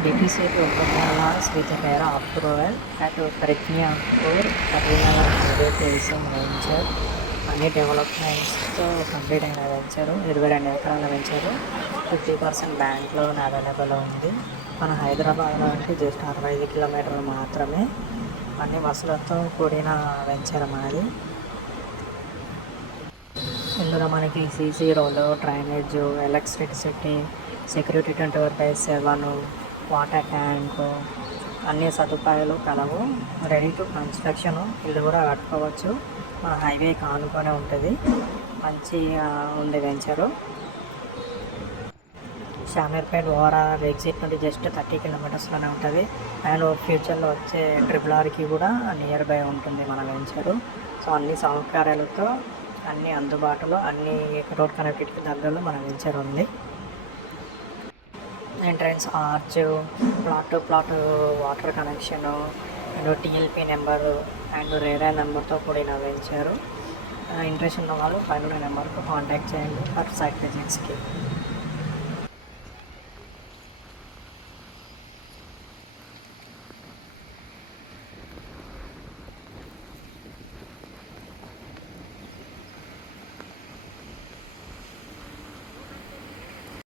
DTCకి Ubangladesh with a fair approval at Pratnapur Terminal Highway Facing Venture అన్ని డెవలప్మెంట్స్తో complete అయిన venture 22 ఎకరాల venture 50% bank loan available ఉంది. మన హైదరాబాద్ నుంచి జస్ట్ 65 కిలోమీటర్లు మాత్రమే. అన్ని బస్సులతో కూడిన వెంచర్ మనది. ఇందులో మనకి CC road, drainage, electricity, security 24/7, water tank అన్ని సదుపాయాలు కలవు. Ready to construction. ఇల్లు కూడా కట్టుకోవచ్చు. మన హైవేకి ఆనుకొని ఉంటుంది. మంచిగా ఉంది వెంచరు. షామీర్పేట్ ఓవరాల్ ఎగ్జిట్ నుండి జస్ట్ 30 కిలోమీటర్స్లోనే ఉంటుంది. అండ్ ఫ్యూచర్లో వచ్చే RRRకి కూడా నియర్ బై ఉంటుంది మన వెంచరు. సో అన్ని సౌకర్యాలతో అన్ని అందుబాటులో, అన్ని రోడ్ కనెక్టివిటీకి దగ్గరలో మన వెంచర్ ఉంది. Entrance arch, plot to plot water connection and TLP number and RERA నెంబర్తో కూడిన వెంచరు. ఇంట్రెస్ట్ ఉన్న వాళ్ళు పైన నెంబర్కు కాంటాక్ట్ చేయండి ఫర్ సైట్ విజిట్స్కి.